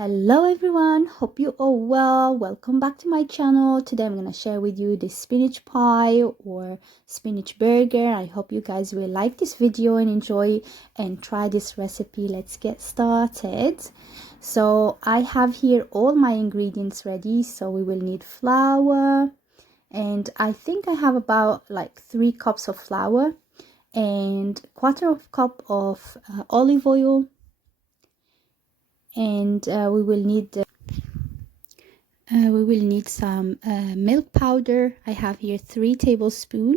Hello everyone, hope you all well. Welcome back to my channel. Today I'm gonna share with you the spinach pie or spinach burger. I hope you guys will like this video and enjoy and try this recipe. Let's get started. So I have here all my ingredients ready. So we will need flour, and I think I have about like 3 cups of flour and quarter of cup of olive oil, and we will need some milk powder. I have here 3 tablespoons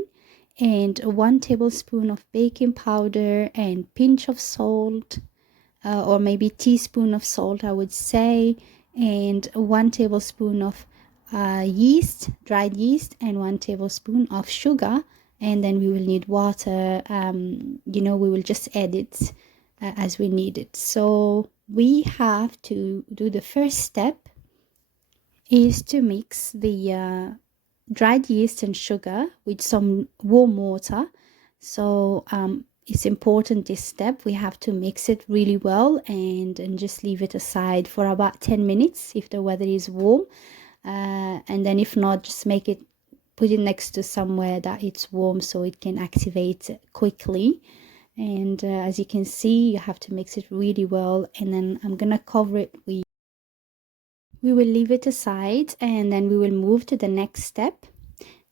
and 1 tablespoon of baking powder and pinch of salt, or maybe teaspoon of salt I would say, and 1 tablespoon of yeast, dried yeast, and 1 tablespoon of sugar. And then we will need water. We will just add it as we need it. So we have to do the first step is to mix the dried yeast and sugar with some warm water. So it's important, this step. We have to mix it really well and just leave it aside for about 10 minutes if the weather is warm. And then if not, just put it next to somewhere that it's warm so it can activate quickly. And as you can see, you have to mix it really well. And then I'm gonna cover it with, we will leave it aside, and then we will move to the next step.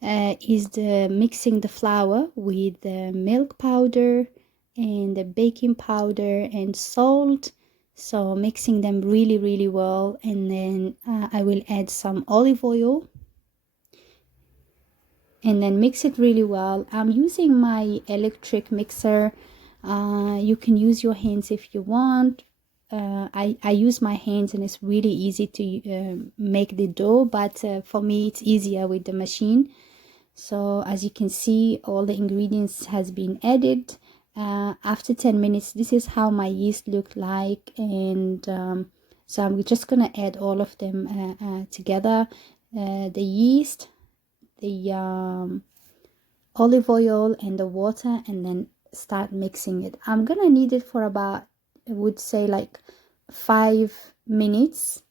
Is the mixing the flour with the milk powder and the baking powder and salt. So mixing them really well, and then I will add some olive oil and then mix it really well. I'm using my electric mixer. You can use your hands if you want. I use my hands and it's really easy to make the dough, but for me it's easier with the machine. So as you can see, all the ingredients has been added. After 10 minutes, this is how my yeast looked like, and so I'm just gonna add all of them together, the yeast, the olive oil, and the water, and then start mixing it. I'm gonna need it for about, I would say, like 5 minutes.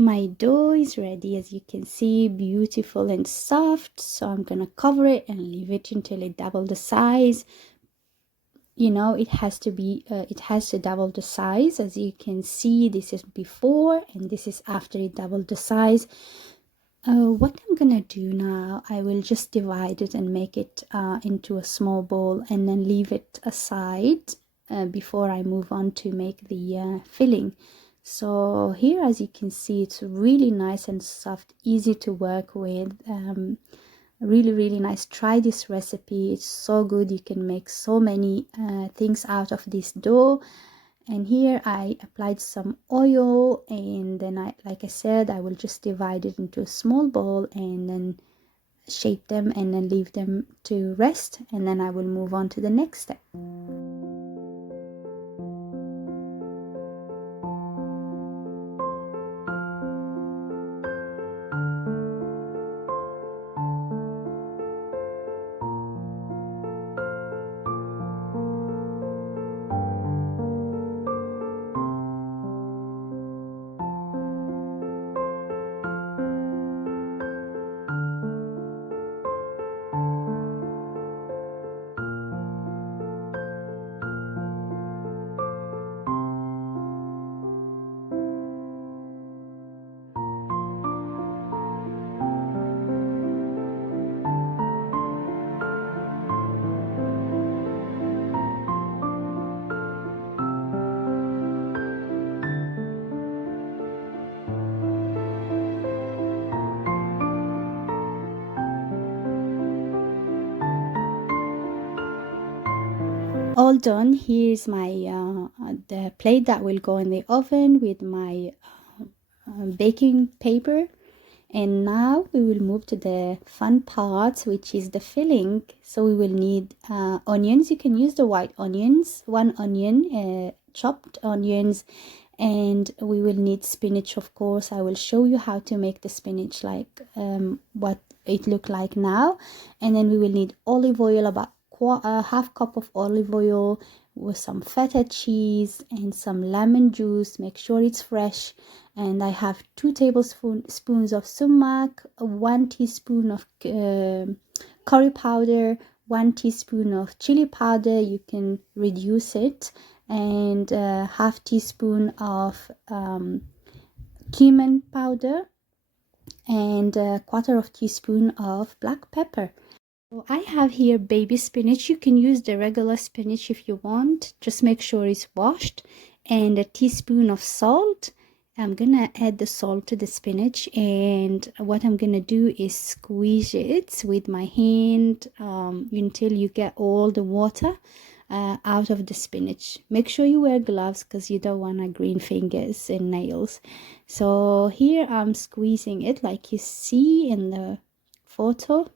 My dough is ready, as you can see, beautiful and soft. So I'm gonna cover it and leave it until it double the size. It has to double the size. As you can see, this is before and this is after it doubled the size. What I'm gonna do now, I will just divide it and make it into a small bowl, and then leave it aside before I move on to make the filling. So here, as you can see, it's really nice and soft, easy to work with. Really nice. Try this recipe, it's so good. You can make so many things out of this dough. And here I applied some oil, and then like I said, I will just divide it into a small bowl and then shape them and then leave them to rest, and then I will move on to the next step. all done. Here's my the plate that will go in the oven with my baking paper. And now we will move to the fun part, which is the filling. So we will need onions. You can use the white onions, 1 onion, chopped onions, and we will need spinach, of course. I will show you how to make the spinach like what it look like now. And then we will need olive oil, about half cup of olive oil, with some feta cheese and some lemon juice. Make sure it's fresh. And I have 2 tablespoons of sumac, 1 teaspoon of curry powder, 1 teaspoon of chili powder. You can reduce it, and half teaspoon of cumin powder, and a quarter of teaspoon of black pepper. So I have here baby spinach. You can use the regular spinach if you want. Just make sure it's washed, and a teaspoon of salt. I'm gonna add the salt to the spinach, and what I'm gonna do is squeeze it with my hand until you get all the water out of the spinach. Make sure you wear gloves because you don't want green fingers and nails. So here I'm squeezing it like you see in the photo.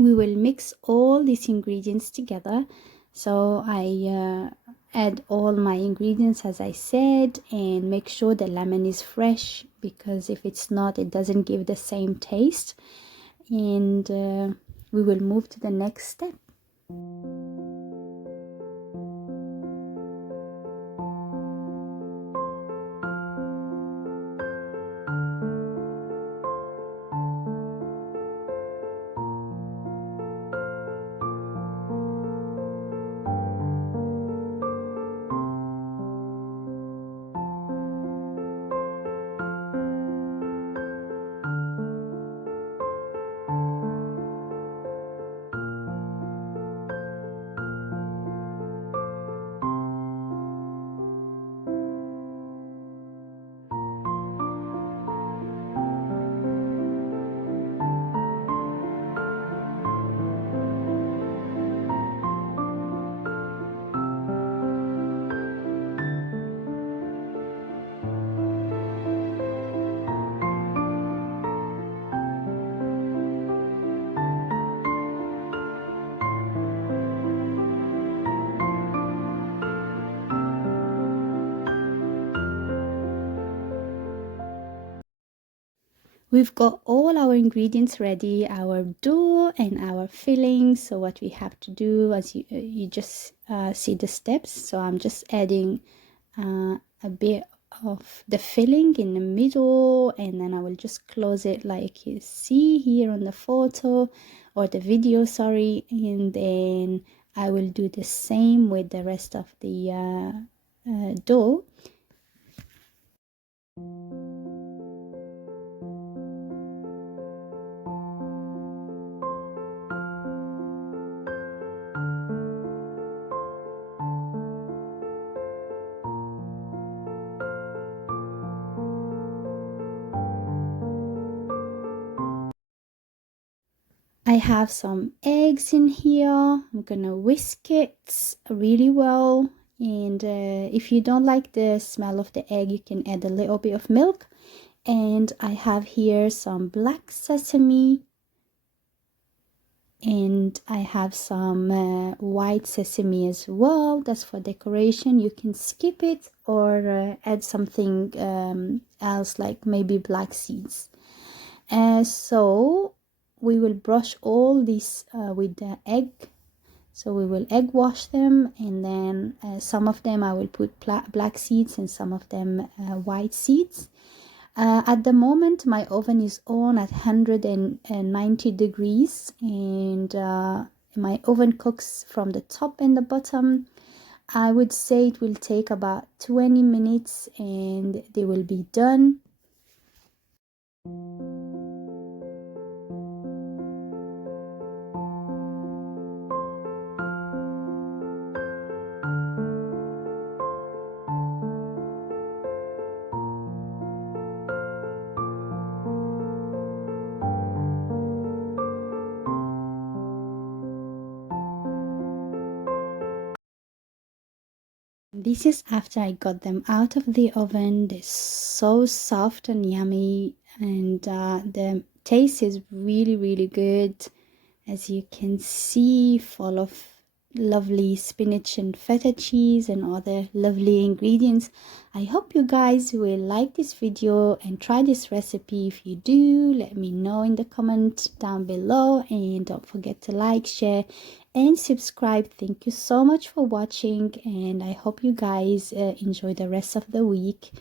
We will mix all these ingredients together. So I add all my ingredients as I said, and make sure the lemon is fresh, because if it's not, it doesn't give the same taste. And we will move to the next step. We've got all our ingredients ready, our dough and our filling. So what we have to do, as you just see the steps. So I'm just adding a bit of the filling in the middle, and then I will just close it like you see here on the photo or the video, sorry. And then I will do the same with the rest of the dough. I have some eggs in here. I'm gonna whisk it really well. And if you don't like the smell of the egg, you can add a little bit of milk. And I have here some black sesame. And I have some white sesame as well. That's for decoration. You can skip it or add something else, like maybe black seeds. So we will brush all this with the egg. So we will egg wash them, and then some of them I will put black seeds and some of them white seeds. At the moment my oven is on at 190 degrees, and my oven cooks from the top and the bottom. I would say it will take about 20 minutes and they will be done. This is after I got them out of the oven. They're so soft and yummy, and the taste is really good. As you can see, full of lovely spinach and feta cheese and other lovely ingredients. I hope you guys will like this video and try this recipe. If you do, let me know in the comment down below, and don't forget to like, share and subscribe. Thank you so much for watching, and I hope you guys enjoy the rest of the week.